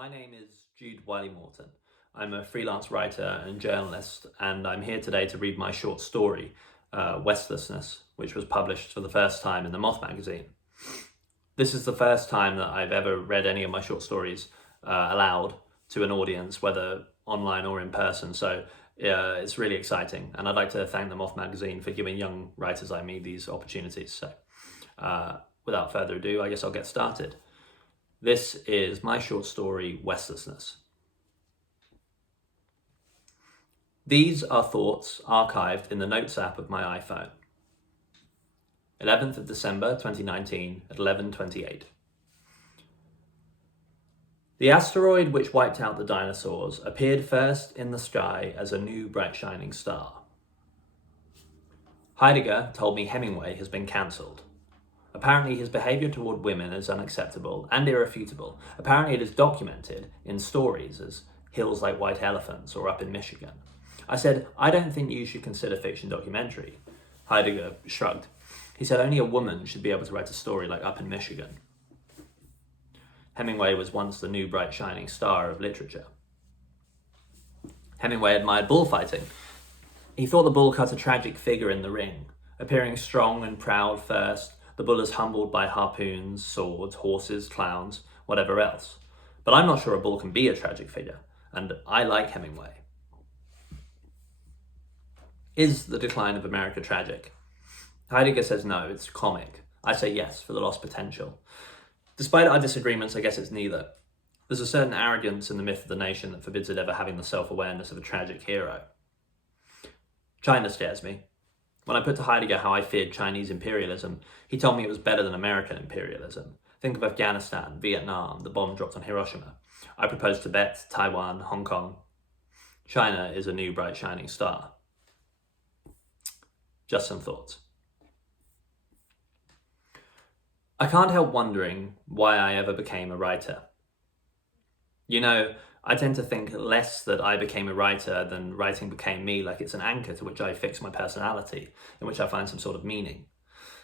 My name is Jude Whiley. I'm a freelance writer and journalist, and I'm here today to read my short story, Westlessness, which was published for the first time in the Moth magazine. This is the first time that I've ever read any of my short stories aloud to an audience, whether online or in person, so it's really exciting, and I'd like to thank the Moth magazine for giving young writers like me these opportunities. So without further ado, I guess I'll get started. This is my short story, Westlessness. These are thoughts archived in the Notes app of my iPhone. 11th of December 2019 at 11:28. The asteroid which wiped out the dinosaurs appeared first in the sky as a new bright shining star. Heidegger told me Hemingway has been cancelled. Apparently his behaviour toward women is unacceptable and irrefutable. Apparently it is documented in stories as Hills Like White Elephants or Up in Michigan. I said, I don't think you should consider fiction documentary. Heidegger shrugged. He said only a woman should be able to write a story like Up in Michigan. Hemingway was once the new bright shining star of literature. Hemingway admired bullfighting. He thought the bull cut a tragic figure in the ring, appearing strong and proud first, the bull is humbled by harpoons, swords, horses, clowns, whatever else. But I'm not sure a bull can be a tragic figure, and I like Hemingway. Is the decline of America tragic? Heidegger says no, it's comic. I say yes, for the lost potential. Despite our disagreements, I guess it's neither. There's a certain arrogance in the myth of the nation that forbids it ever having the self-awareness of a tragic hero. China scares me. When I put to Heidegger how I feared Chinese imperialism, he told me it was better than American imperialism. Think of Afghanistan, Vietnam, the bomb dropped on Hiroshima. I proposed Tibet, Taiwan, Hong Kong. China is a new bright shining star. Just some thoughts. I can't help wondering why I ever became a writer. You know, I tend to think less that I became a writer than writing became me, like it's an anchor to which I fix my personality, in which I find some sort of meaning.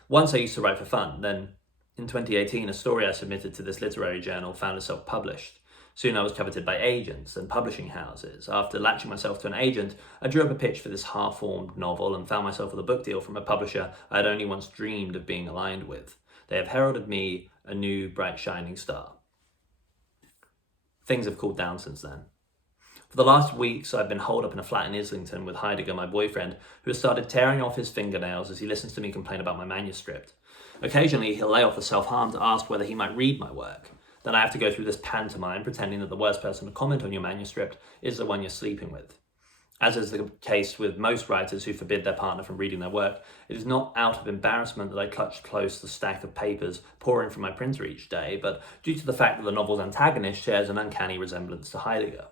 Once I used to write for fun, then in 2018 a story I submitted to this literary journal found itself published. Soon I was coveted by agents and publishing houses. After latching myself to an agent, I drew up a pitch for this half-formed novel and found myself with a book deal from a publisher I had only once dreamed of being aligned with. They have heralded me a new bright shining star. Things have cooled down since then. For the last weeks, I've been holed up in a flat in Islington with Heidegger, my boyfriend, who has started tearing off his fingernails as he listens to me complain about my manuscript. Occasionally, he'll lay off the self-harm to ask whether he might read my work. Then I have to go through this pantomime pretending that the worst person to comment on your manuscript is the one you're sleeping with. As is the case with most writers who forbid their partner from reading their work, it is not out of embarrassment that I clutch close the stack of papers pouring from my printer each day, but due to the fact that the novel's antagonist shares an uncanny resemblance to Heidegger.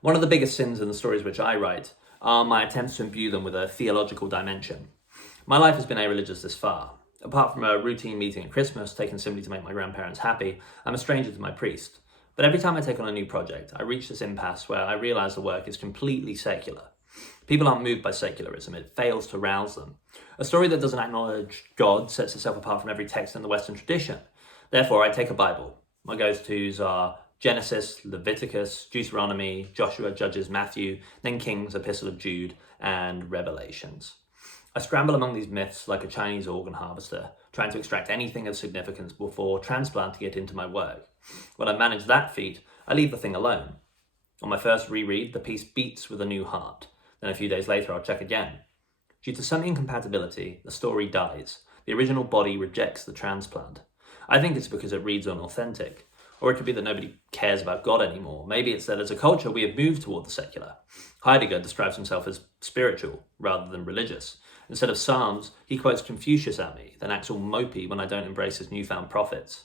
One of the biggest sins in the stories which I write are my attempts to imbue them with a theological dimension. My life has been irreligious this far. Apart from a routine meeting at Christmas, taken simply to make my grandparents happy, I'm a stranger to my priest. But every time I take on a new project, I reach this impasse where I realise the work is completely secular. People aren't moved by secularism, it fails to rouse them. A story that doesn't acknowledge God sets itself apart from every text in the Western tradition. Therefore, I take a Bible. My go-tos are Genesis, Leviticus, Deuteronomy, Joshua, Judges, Matthew, then Kings, Epistle of Jude, and Revelations. I scramble among these myths like a Chinese organ harvester, trying to extract anything of significance before transplanting it into my work. When I've managed that feat, I leave the thing alone. On my first reread, the piece beats with a new heart. Then a few days later, I'll check again. Due to some incompatibility, the story dies. The original body rejects the transplant. I think it's because it reads unauthentic. Or it could be that nobody cares about God anymore. Maybe it's that as a culture, we have moved toward the secular. Heidegger describes himself as spiritual rather than religious. Instead of Psalms, he quotes Confucius at me, then acts all mopey when I don't embrace his newfound prophets.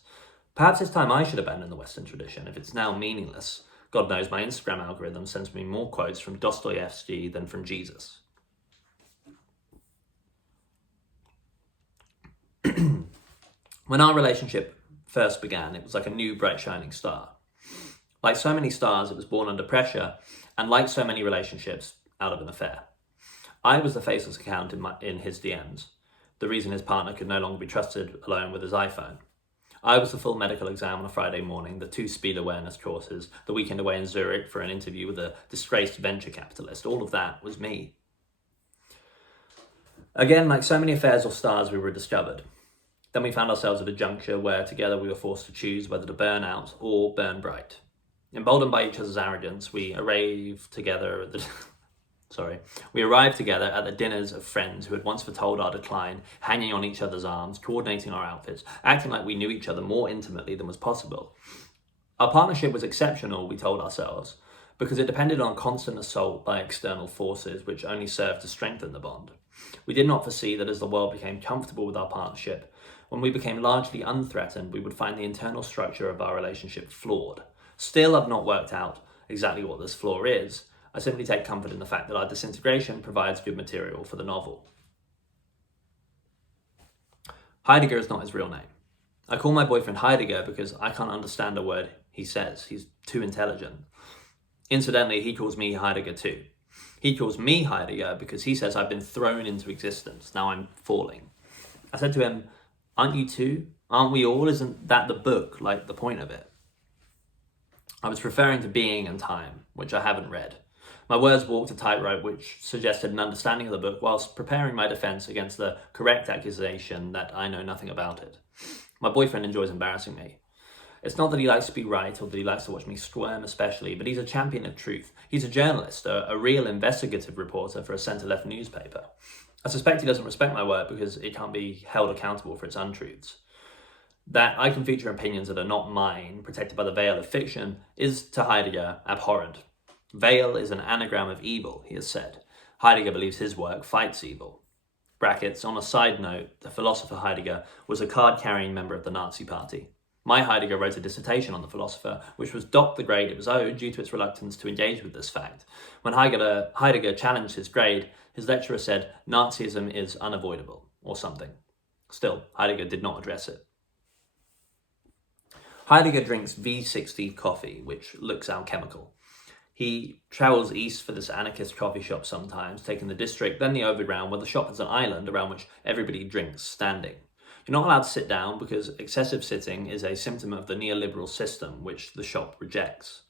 Perhaps it's time I should abandon the Western tradition if it's now meaningless. God knows my Instagram algorithm sends me more quotes from Dostoevsky than from Jesus. When our relationship first began, it was like a new bright shining star. Like so many stars, it was born under pressure, and like so many relationships, out of an affair. I was the faceless account in his DMs, the reason his partner could no longer be trusted alone with his iPhone. I was the full medical exam on a Friday morning, the 2 speed awareness courses, the weekend away in Zurich for an interview with a disgraced venture capitalist. All of that was me. Again, like so many affairs or stars, we were discovered. Then we found ourselves at a juncture where together we were forced to choose whether to burn out or burn bright. Emboldened by each other's arrogance, we arrived together at the dinners of friends who had once foretold our decline, hanging on each other's arms, coordinating our outfits, acting like we knew each other more intimately than was possible. Our partnership was exceptional, we told ourselves, because it depended on constant assault by external forces which only served to strengthen the bond. We did not foresee that as the world became comfortable with our partnership, when we became largely unthreatened, we would find the internal structure of our relationship flawed. Still, I've not worked out exactly what this flaw is. I simply take comfort in the fact that our disintegration provides good material for the novel. Heidegger is not his real name. I call my boyfriend Heidegger because I can't understand a word he says. He's too intelligent. Incidentally, he calls me Heidegger too. He calls me Heidegger because he says I've been thrown into existence. Now I'm falling. I said to him, aren't you too? Aren't we all? Isn't that the book, like the point of it? I was referring to Being and Time, which I haven't read. My words walked a tightrope which suggested an understanding of the book whilst preparing my defence against the correct accusation that I know nothing about it. My boyfriend enjoys embarrassing me. It's not that he likes to be right or that he likes to watch me squirm especially, but he's a champion of truth. He's a journalist, a real investigative reporter for a centre-left newspaper. I suspect he doesn't respect my work because it can't be held accountable for its untruths. That I can feature opinions that are not mine, protected by the veil of fiction, is to Heidegger abhorrent. Veil is an anagram of evil, he has said. Heidegger believes his work fights evil. Brackets, on a side note, the philosopher Heidegger was a card-carrying member of the Nazi Party. My Heidegger wrote a dissertation on the philosopher, which was docked the grade it was owed due to its reluctance to engage with this fact. When Heidegger challenged his grade, his lecturer said, Nazism is unavoidable, or something. Still, Heidegger did not address it. Heidegger drinks V60 coffee, which looks alchemical. He travels east for this anarchist coffee shop sometimes, taking the district, then the overground, where the shop is an island around which everybody drinks standing. You're not allowed to sit down because excessive sitting is a symptom of the neoliberal system, which the shop rejects.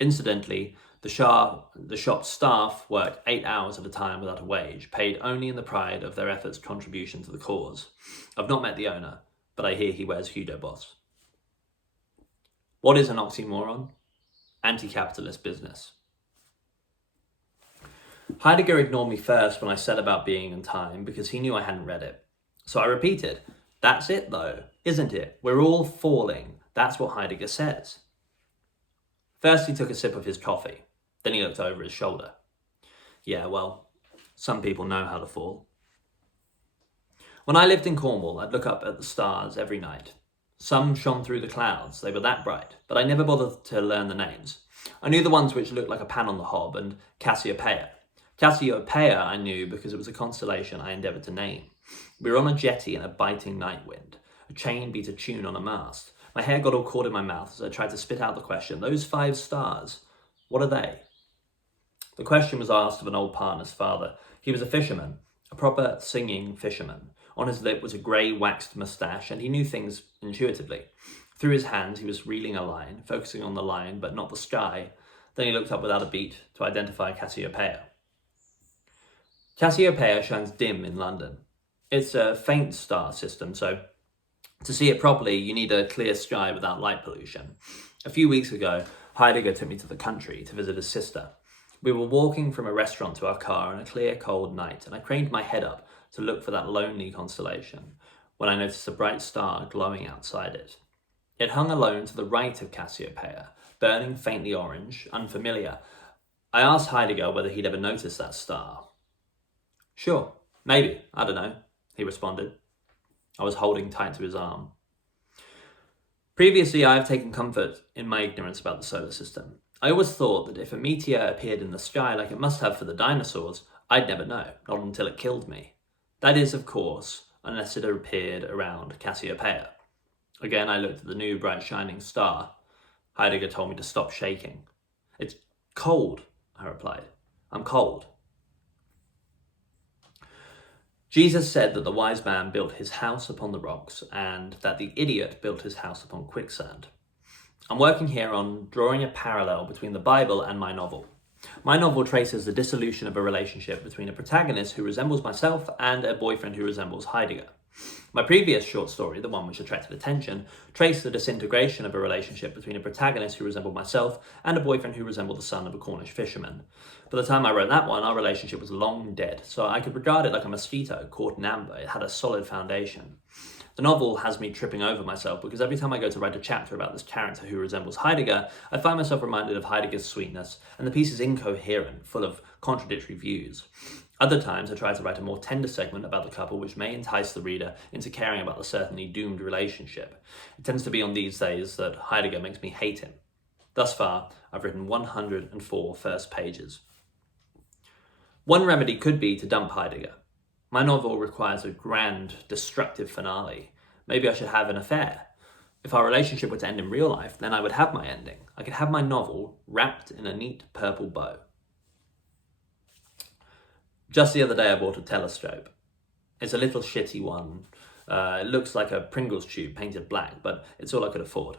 Incidentally, the shop's staff work 8 hours at a time without a wage, paid only in the pride of their efforts' contribution to the cause. I've not met the owner, but I hear he wears Hugo Boss. What is an oxymoron? Anti-capitalist business. Heidegger ignored me first when I said about Being and Time because he knew I hadn't read it. So I repeated, that's it though, isn't it? We're all falling. That's what Heidegger says. First he took a sip of his coffee. Then he looked over his shoulder. Yeah, well, some people know how to fall. When I lived in Cornwall, I'd look up at the stars every night. Some shone through the clouds, they were that bright, but I never bothered to learn the names. I knew the ones which looked like a pan on the hob and Cassiopeia. Cassiopeia I knew because it was a constellation I endeavoured to name. We were on a jetty in a biting night wind. A chain beat a tune on a mast. My hair got all caught in my mouth as I tried to spit out the question, those 5 stars, what are they? The question was asked of an old partner's father. He was a fisherman, a proper singing fisherman. On his lip was a grey waxed moustache, and he knew things intuitively. Through his hands, he was reeling a line, focusing on the line, but not the sky. Then he looked up without a beat to identify Cassiopeia. Cassiopeia shines dim in London. It's a faint star system, so to see it properly, you need a clear sky without light pollution. A few weeks ago, Heidegger took me to the country to visit his sister. We were walking from a restaurant to our car on a clear, cold night, and I craned my head up to look for that lonely constellation, when I noticed a bright star glowing outside it. It hung alone to the right of Cassiopeia, burning faintly orange, unfamiliar. I asked Heidegger whether he'd ever noticed that star. Sure, maybe, I don't know, he responded. I was holding tight to his arm. Previously, I have taken comfort in my ignorance about the solar system. I always thought that if a meteor appeared in the sky like it must have for the dinosaurs, I'd never know, not until it killed me. That is, of course, unless it appeared around Cassiopeia. Again, I looked at the new bright shining star. Heidegger told me to stop shaking. It's cold, I replied. I'm cold. Jesus said that the wise man built his house upon the rocks and that the idiot built his house upon quicksand. I'm working here on drawing a parallel between the Bible and my novel. My novel traces the dissolution of a relationship between a protagonist who resembles myself and a boyfriend who resembles Heidegger. My previous short story, the one which attracted attention, traced the disintegration of a relationship between a protagonist who resembled myself and a boyfriend who resembled the son of a Cornish fisherman. By the time I wrote that one, our relationship was long dead, so I could regard it like a mosquito caught in amber. It had a solid foundation. The novel has me tripping over myself because every time I go to write a chapter about this character who resembles Heidegger, I find myself reminded of Heidegger's sweetness, and the piece is incoherent, full of contradictory views. Other times I try to write a more tender segment about the couple which may entice the reader into caring about the certainly doomed relationship. It tends to be on these days that Heidegger makes me hate him. Thus far, I've written 104 first pages. One remedy could be to dump Heidegger. My novel requires a grand, destructive finale. Maybe I should have an affair. If our relationship were to end in real life, then I would have my ending. I could have my novel wrapped in a neat purple bow. Just the other day I bought a telescope. It's a little shitty one. It looks like a Pringles tube painted black, but it's all I could afford.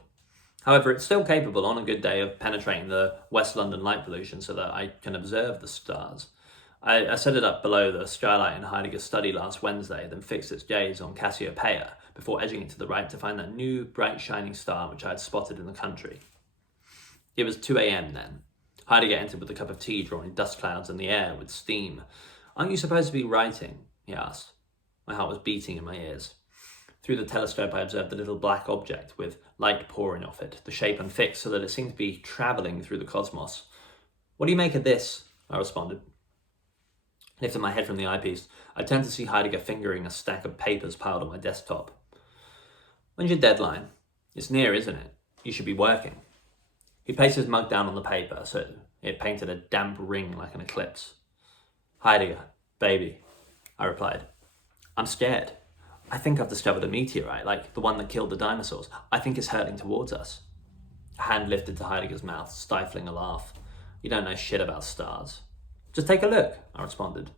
However, it's still capable on a good day of penetrating the West London light pollution so that I can observe the stars. I set it up below the skylight in Heidegger's study last Wednesday, then fixed its gaze on Cassiopeia before edging it to the right to find that new, bright, shining star which I had spotted in the country. It was 2 a.m. then. Heidegger entered with a cup of tea, drawing dust clouds in the air with steam. "Aren't you supposed to be writing?" he asked. My heart was beating in my ears. Through the telescope I observed the little black object with light pouring off it, the shape unfixed so that it seemed to be travelling through the cosmos. "What do you make of this?" I responded. Lifting my head from the eyepiece, I turned to see Heidegger fingering a stack of papers piled on my desktop. "When's your deadline? It's near, isn't it? You should be working." He placed his mug down on the paper so it painted a damp ring like an eclipse. "Heidegger, baby," I replied. "I'm scared. I think I've discovered a meteorite, like the one that killed the dinosaurs. I think it's hurtling towards us." A hand lifted to Heidegger's mouth, stifling a laugh. "You don't know shit about stars." "Just take a look," I responded.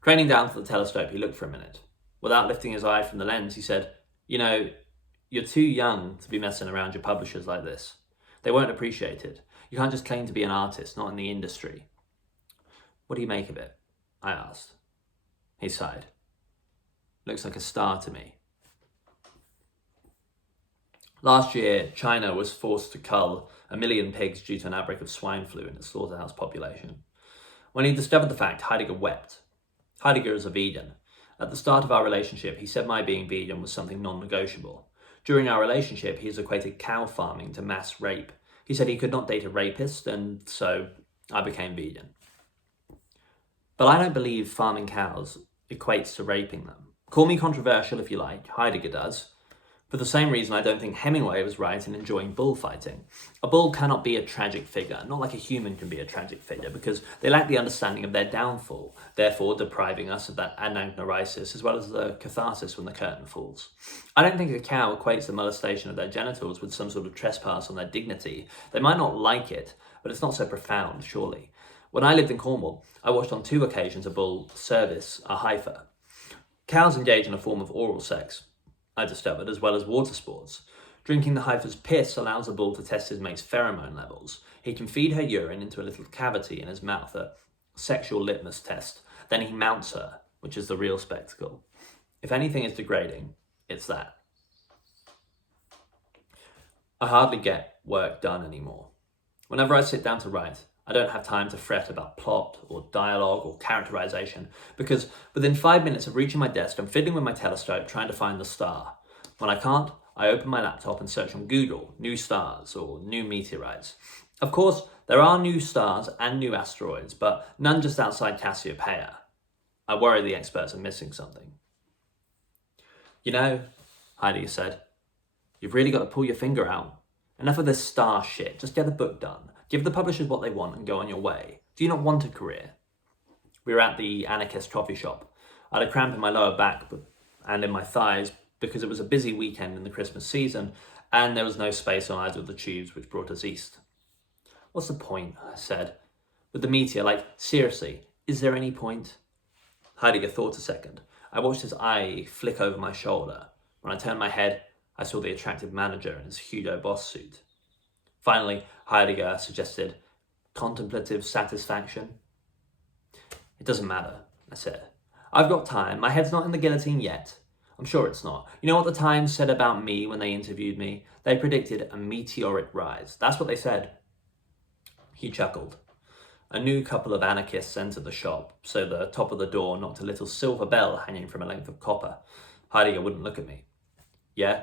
Craning down to the telescope, he looked for a minute. Without lifting his eye from the lens, he said, "You know, you're too young to be messing around your publishers like this. They won't appreciate it. You can't just claim to be an artist, not in the industry." "What do you make of it?" I asked. He sighed. "Looks like a star to me." Last year, China was forced to cull 1 million pigs due to an outbreak of swine flu in its slaughterhouse population. When he discovered the fact, Heidegger wept. Heidegger is a vegan. At the start of our relationship, he said my being vegan was something non-negotiable. During our relationship, he has equated cow farming to mass rape. He said he could not date a rapist, and so I became vegan. But I don't believe farming cows equates to raping them. Call me controversial if you like, Heidegger does. For the same reason I don't think Hemingway was right in enjoying bullfighting. A bull cannot be a tragic figure, not like a human can be a tragic figure, because they lack the understanding of their downfall, therefore depriving us of that anagnorisis as well as the catharsis when the curtain falls. I don't think a cow equates the molestation of their genitals with some sort of trespass on their dignity. They might not like it, but it's not so profound, surely. When I lived in Cornwall, I watched on 2 occasions a bull service a heifer. Cows engage in a form of oral sex, I discovered, as well as water sports. Drinking the heifer's piss allows a bull to test his mate's pheromone levels. He can feed her urine into a little cavity in his mouth, a sexual litmus test. Then he mounts her, which is the real spectacle. If anything is degrading, it's that. I hardly get work done anymore. Whenever I sit down to write, I don't have time to fret about plot or dialogue or characterization, because within 5 minutes of reaching my desk, I'm fiddling with my telescope trying to find the star. When I can't, I open my laptop and search on Google, new stars or new meteorites. Of course, there are new stars and new asteroids, but none just outside Cassiopeia. I worry the experts are missing something. "You know," Heidegger said, "you've really got to pull your finger out. Enough of this star shit, just get the book done. Give the publishers what they want and go on your way. Do you not want a career?" We were at the anarchist coffee shop. I had a cramp in my lower back and in my thighs because it was a busy weekend in the Christmas season and there was no space on either of the tubes which brought us east. "What's the point?" I said. "With the meteor, like, seriously, is there any point?" Heidegger thought a second. I watched his eye flick over my shoulder. When I turned my head, I saw the attractive manager in his Hugo Boss suit. Finally, Heidegger suggested contemplative satisfaction. It doesn't matter, I said. I've got time. My head's not in the guillotine yet. I'm sure it's not. You know what the Times said about me when they interviewed me? They predicted a meteoric rise. That's what they said. He chuckled. A new couple of anarchists entered the shop, so the top of the door knocked a little silver bell hanging from a length of copper. Heidegger wouldn't look at me. Yeah?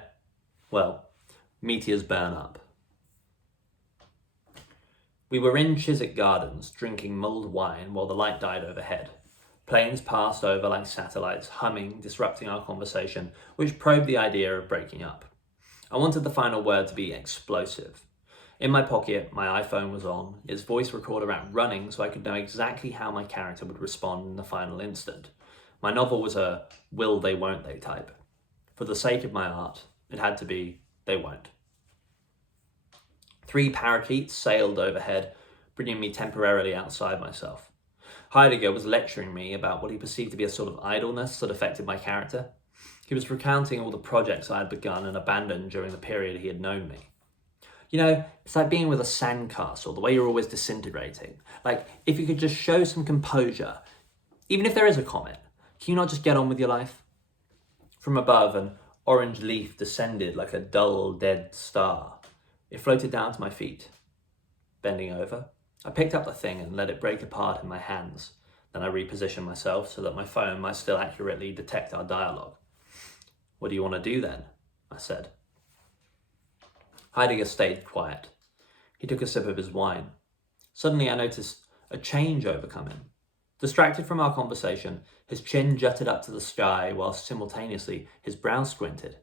Well, meteors burn up. We were in Chiswick Gardens, drinking mulled wine while the light died overhead. Planes passed over like satellites, humming, disrupting our conversation, which probed the idea of breaking up. I wanted the final word to be explosive. In my pocket, my iPhone was on, its voice recorder app running so I could know exactly how my character would respond in the final instant. My novel was a will they, won't they type. For the sake of my art, it had to be they won't. 3 parakeets sailed overhead, bringing me temporarily outside myself. Heidegger was lecturing me about what he perceived to be a sort of idleness that affected my character. He was recounting all the projects I had begun and abandoned during the period he had known me. You know, it's like being with a sandcastle, the way you're always disintegrating. Like, if you could just show some composure, even if there is a comet, can you not just get on with your life? From above, an orange leaf descended like a dull, dead star. It floated down to my feet. Bending over, I picked up the thing and let it break apart in my hands. Then I repositioned myself so that my phone might still accurately detect our dialogue. What do you want to do then? I said. Heidegger stayed quiet. He took a sip of his wine. Suddenly I noticed a change overcome him. Distracted from our conversation, his chin jutted up to the sky while simultaneously his brow squinted.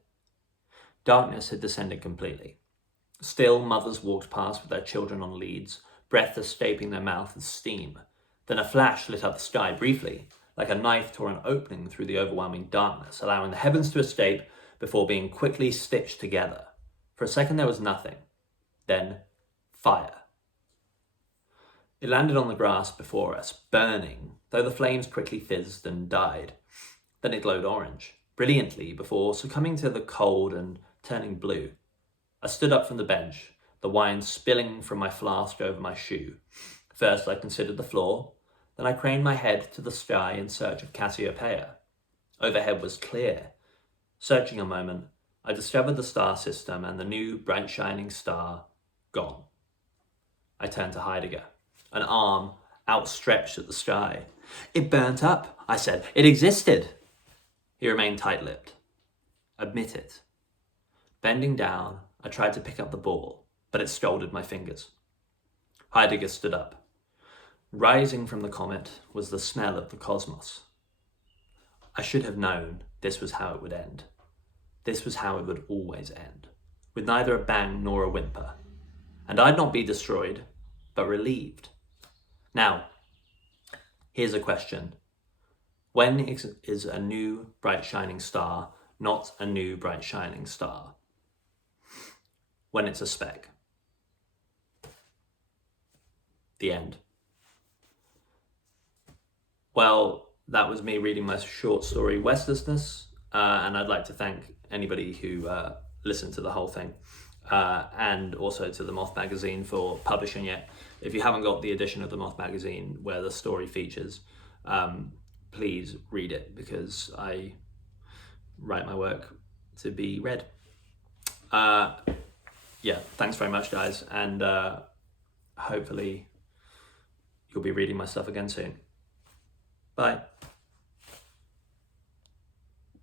Darkness had descended completely. Still, mothers walked past with their children on leads, breath escaping their mouth with steam. Then a flash lit up the sky briefly, like a knife tore an opening through the overwhelming darkness, allowing the heavens to escape before being quickly stitched together. For a second there was nothing. Then, fire. It landed on the grass before us, burning, though the flames quickly fizzed and died. Then it glowed orange, brilliantly, before succumbing to the cold and turning blue. I stood up from the bench, the wine spilling from my flask over my shoe. First I considered the floor, then I craned my head to the sky in search of Cassiopeia. Overhead was clear. Searching a moment, I discovered the star system and the new bright shining star gone. I turned to Heidegger, an arm outstretched at the sky. It burnt up, I said. It existed. He remained tight-lipped. Admit it. Bending down, I tried to pick up the ball, but it scalded my fingers. Heidegger stood up. Rising from the comet was the smell of the cosmos. I should have known this was how it would end. This was how it would always end, with neither a bang nor a whimper. And I'd not be destroyed, but relieved. Now, here's a question. When is a new bright shining star not a new bright shining star? When it's a speck. The end. Well, that was me reading my short story, Westlessness, and I'd like to thank anybody who listened to the whole thing, and also to the Moth magazine for publishing it. If you haven't got the edition of the Moth magazine where the story features, please read it, because I write my work to be read. Yeah, thanks very much, guys, and hopefully you'll be reading my stuff again soon. Bye.